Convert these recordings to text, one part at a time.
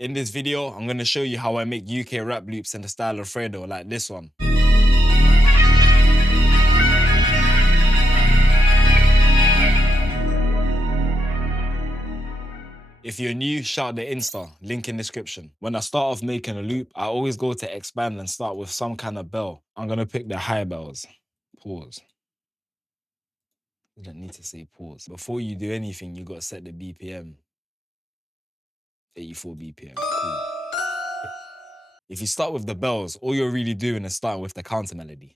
In this video, I'm gonna show you how I make UK rap loops in the style of Fredo, like this one. If you're new, shout the Insta, link in description. When I start off making a loop, I always go to expand and start with some kind of bell. I'm gonna pick the high bells. Pause. You don't need to say pause. Before you do anything, you gotta set the BPM. 84 BPM. Cool. If you start with the bells, all you're really doing is starting with the counter melody.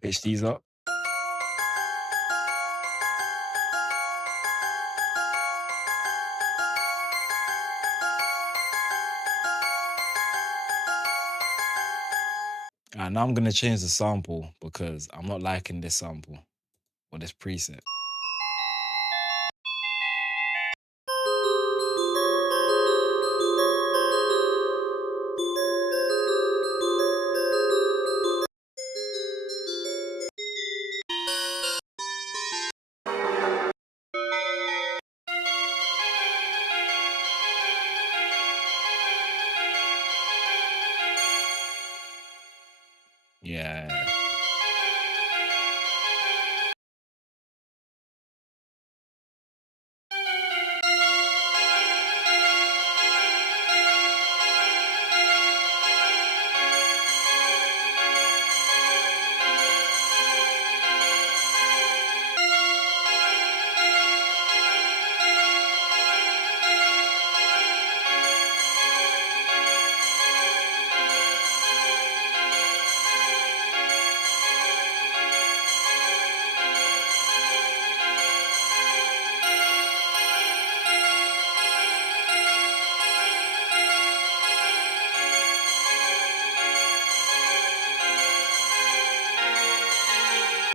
Pitch these up. And now I'm gonna change the sample because I'm not liking this sample or this preset. Yeah.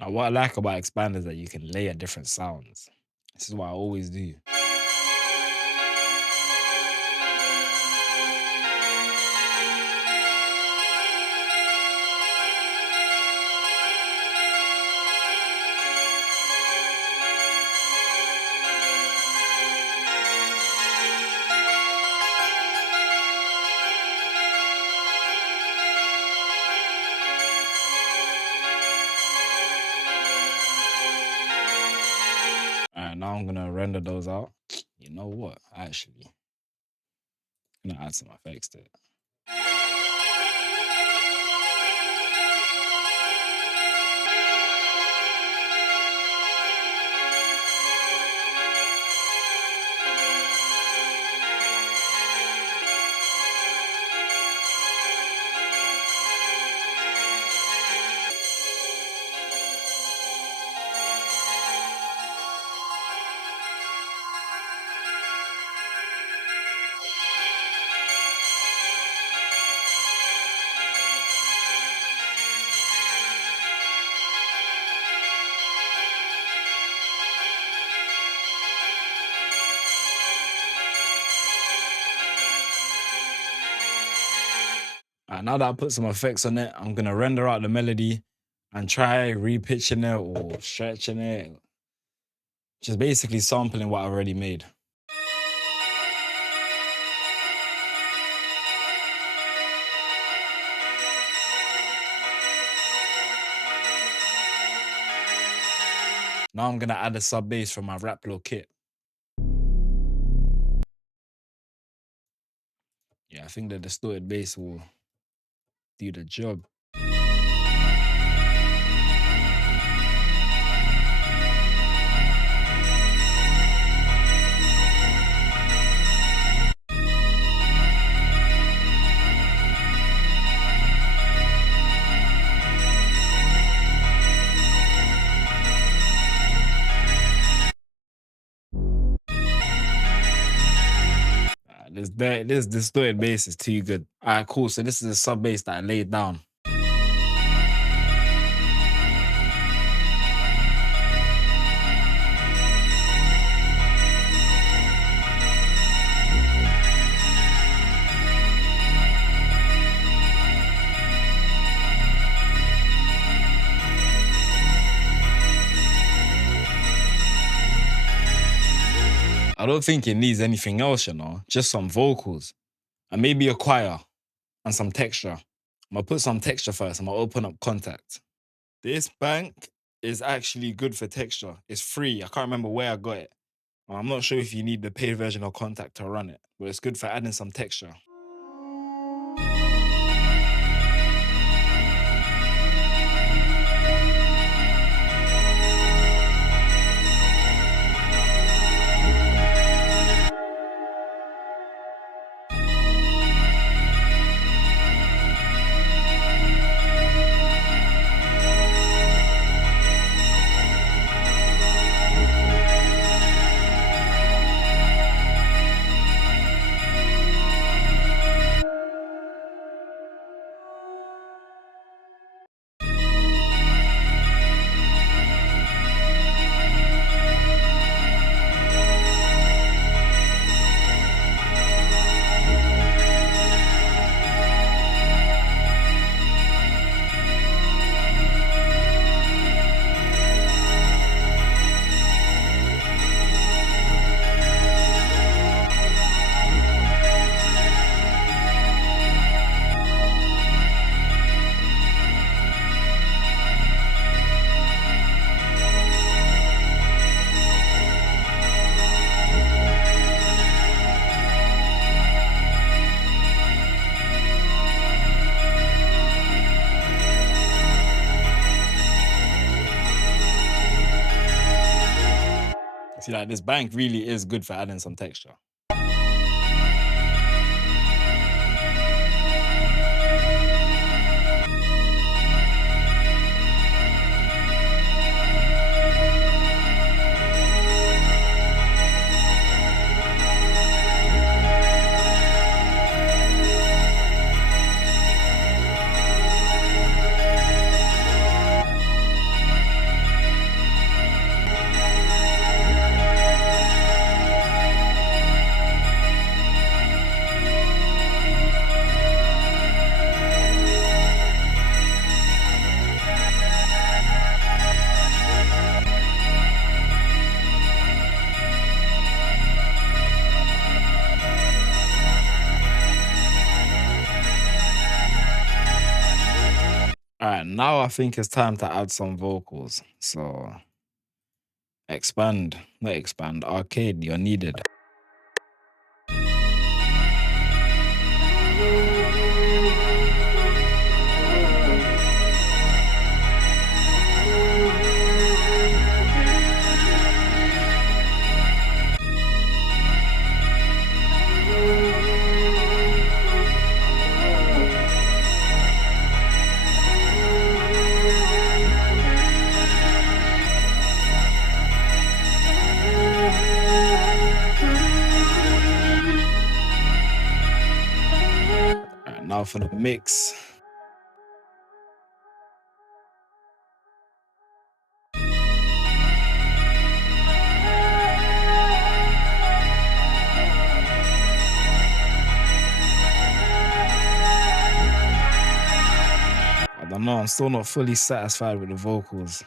What I like about Expand is that you can layer different sounds. This is what I always do. Alright, now I'm gonna render those out. You know what? Actually, I'm gonna add some effects to it. Now that I put some effects on it, I'm gonna render out the melody and try repitching it or stretching it. Just basically sampling what I already made. Now I'm gonna add a sub bass from my Raplo kit. Yeah, I think the distorted bass will do the job. this distorted bass is too good. All right, cool. So this is a sub bass that I laid down. I don't think it needs anything else, you know, just some vocals and maybe a choir and some texture. I'm gonna put some texture first. I'm gonna open up Contact. This bank is actually good for texture. It's free. I can't remember where I got it. I'm not sure if you need the paid version of Contact to run it, but it's good for adding some texture. See, like this bank really is good for adding some texture. All right, now I think it's time to add some vocals. So not expand, arcade, you're needed. All right, now for the mix. I don't know, I'm still not fully satisfied with the vocals.